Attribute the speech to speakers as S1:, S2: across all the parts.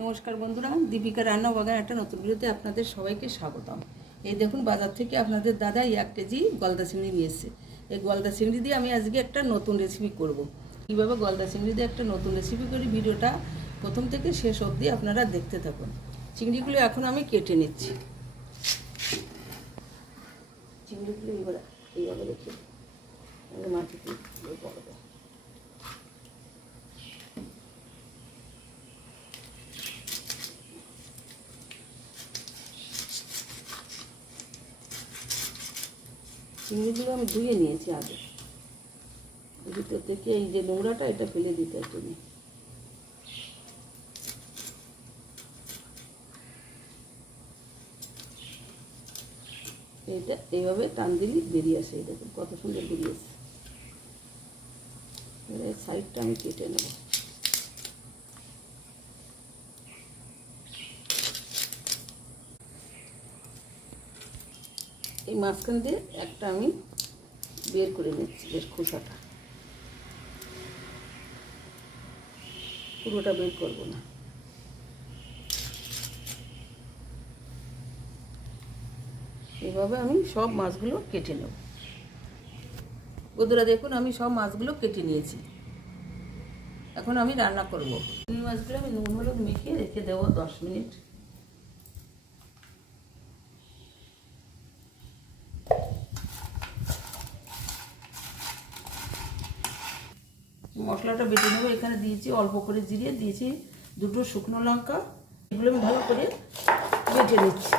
S1: নমস্কার বন্ধুরা, দীপিকা রান্না বাগান একটা নতুন ভিডিওতে আপনাদের সবাইকে স্বাগতম। এই দেখুন, বাজার থেকে আপনাদের দাদা এক কেজি গলদা চিংড়ি নিয়ে এসেছে। এই গলদা চিংড়ি দিয়ে আমি আজকে একটা নতুন রেসিপি করব। কীভাবে গলদা চিংড়ি দিয়ে একটা নতুন রেসিপি করি, ভিডিওটা প্রথম থেকে শেষ অবধি আপনারা দেখতে থাকুন। চিংড়িগুলো এখন আমি কেটে নিচ্ছি। চিংড়িগুলো এইবার এইভাবে রেখে মাটিতে পড়বে। চিংড়িগুলো আমি ধুয়ে নিয়েছি আগে। ভিতর থেকে এই যে নোংরাটা, এটা ফেলে দিতে তুমি। এটা এইভাবে টান দিলি, বেরিয়ে আসে। দেখুন কত সুন্দর বেরিয়ে আসে সাইডটা আমি কেটে নেব। এই মাঝখান দিয়ে একটা আমি বের করে নিচ্ছি বেশ খোসাটা। পুরোটা বের করব না। এভাবে আমি সব মাছগুলো কেটে নেব। বন্ধুরা দেখুন, আমি সব মাছগুলো কেটে নিয়েছি। এখন আমি রান্না করব। চিংড়ি মাছগুলো আমি নুন, হলুদ মেখে রেখে দেবো দশ মিনিট। মশলাটা বেটে নেব। এখানে দিয়েছি অল্প করে জিরিয়ে দিয়েছি দুটো শুকনো লঙ্কা। এগুলো আমি ভালো করে বেটে নিচ্ছি।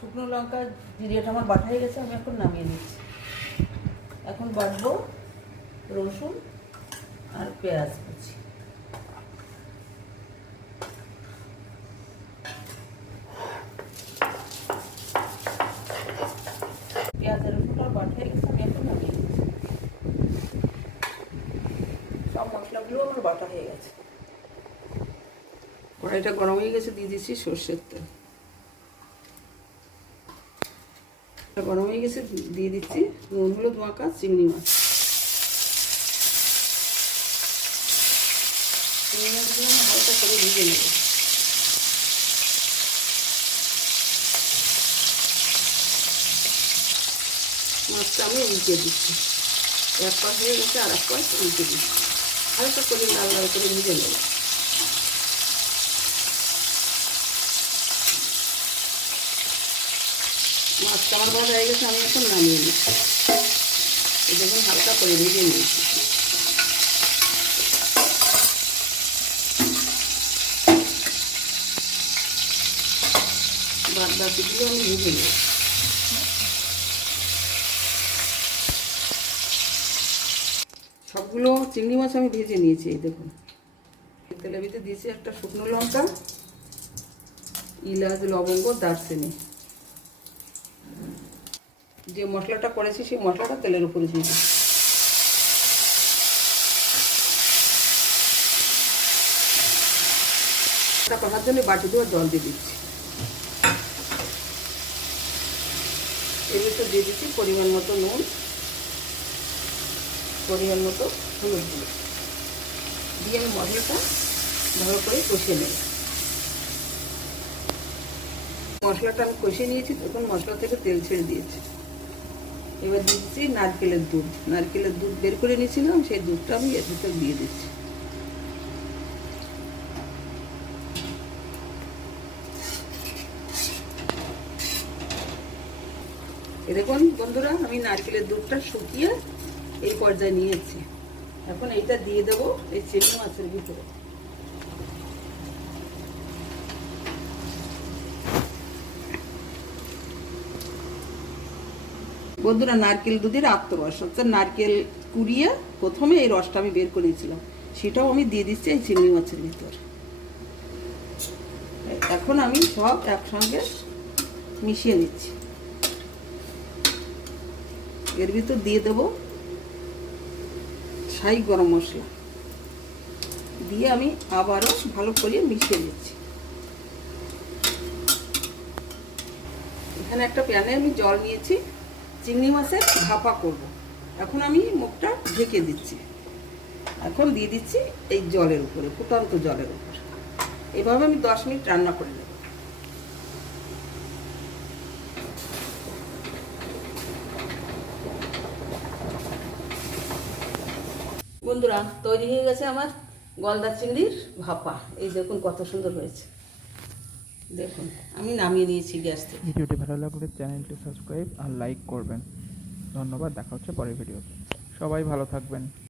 S1: শুকনো লঙ্কা জিরিয়াটা আমার বাটা হয়ে গেছে, আমি এখন নামিয়ে নিচ্ছি। এখন বাটবো রসুন আর পেঁয়াজ কুচি পেঁয়াজ আর রসুনটা বাটা হয়ে গেছে আমি এখন নামিয়ে নিচ্ছি সব আমার বাটা হয়ে গেছে। কড়াইটা গরম হয়ে গেছে, দিয়ে দিচ্ছি সর্ষের তেল। গরম হয়ে গেছে, দিয়ে দিচ্ছি নুন, হলুদ, মাখা, চিংড়ি মাছ। চিংড়ি মাছগুলো আমি হালকা করে ভেজে নেব। মাছটা আমি উল্টে দিচ্ছি। এক পাশ হয়ে গেছে আর এক পাশ উল্টে দিচ্ছি। হালকা করে লাল লাল করে ভেজে নেব। মাছটা আমার ভাজা হয়ে গেছে, আমি এখন নামিয়ে নিচ্ছি দেখুন, হালকা করে ভেজে নিয়েছি। বাদ বাকিগুলো আমি ভেজে নেব। সবগুলো চিংড়ি মাছ আমি ভেজে নিয়েছি, এই দেখুন। তেলের ভিতরে দিয়েছি একটা শুকনো লঙ্কা, ইলাচ, লবঙ্গ, দারচিনি। যে মশলাটা করেছি, সেই মশলাটা তেলের উপরে দিয়ে দিচ্ছি। জন্য বাটি দেওয়া জল দিয়ে দিচ্ছি। এর ভিতর দিয়ে দিচ্ছি পরিমাণ মতো নুন। পরিমাণ মতো হলুদ দিয়ে দিয়ে আমি মশলাটা ভালো করে কষিয়ে নেব। মশলাটা আমি কষিয়ে নিয়েছি, তখন মশলা থেকে তেল ছেড়ে দিয়েছি। এবার দিচ্ছি নারকেলের দুধ। নারকেলের দুধ বের করে নিয়েছিলাম, সেই দুধটা আমি এর ভিতরে দিয়ে দিচ্ছি। দেখুন বন্ধুরা, আমি নারকেলের দুধটা শুকিয়ে এই পর্যায়ে নিয়েছি। এখন এইটা দিয়ে দেবো এই চিংড়ি মাছের ভিতরে। বন্ধুরা, নারকেল দুধের আত্মরস হচ্ছে নারকেল কুড়িয়ে প্রথমে এই রসটা আমি বের করেছিলাম সেটাও আমি দিয়ে দিচ্ছি এই চিংড়ি মাছের ভিতর। এখন আমি সব একসঙ্গে মিশিয়ে নিচ্ছি। এর ভিতর দিয়ে দেব ছাই গরম মশলা। দিয়ে আমি আবারও ভালো করে মিশিয়ে নিচ্ছি। এখানে একটা প্যানে আমি জল নিয়েছি, চিংড়ি মাছের ভাপা করব। এখন আমি মুখটা ঢেকে দিচ্ছি। এখন দিয়ে দিচ্ছি এই জলের উপরে, ফুটন্ত জলের উপর। এভাবে আমি দশ মিনিট রান্না করে নেব। বন্ধুরা, তৈরি হয়ে গেছে আমার গলদা চিংড়ির ভাপা। এই দেখুন কত সুন্দর হয়েছে। দেখুন, আমি নামিয়ে নিয়েছি গ্যাস থেকে।
S2: ভিডিওটি ভালো লাগলে চ্যানেলটি সাবস্ক্রাইব আর লাইক করবেন। ধন্যবাদ, দেখা হচ্ছে পরের ভিডিওতে। সবাই ভালো থাকবেন।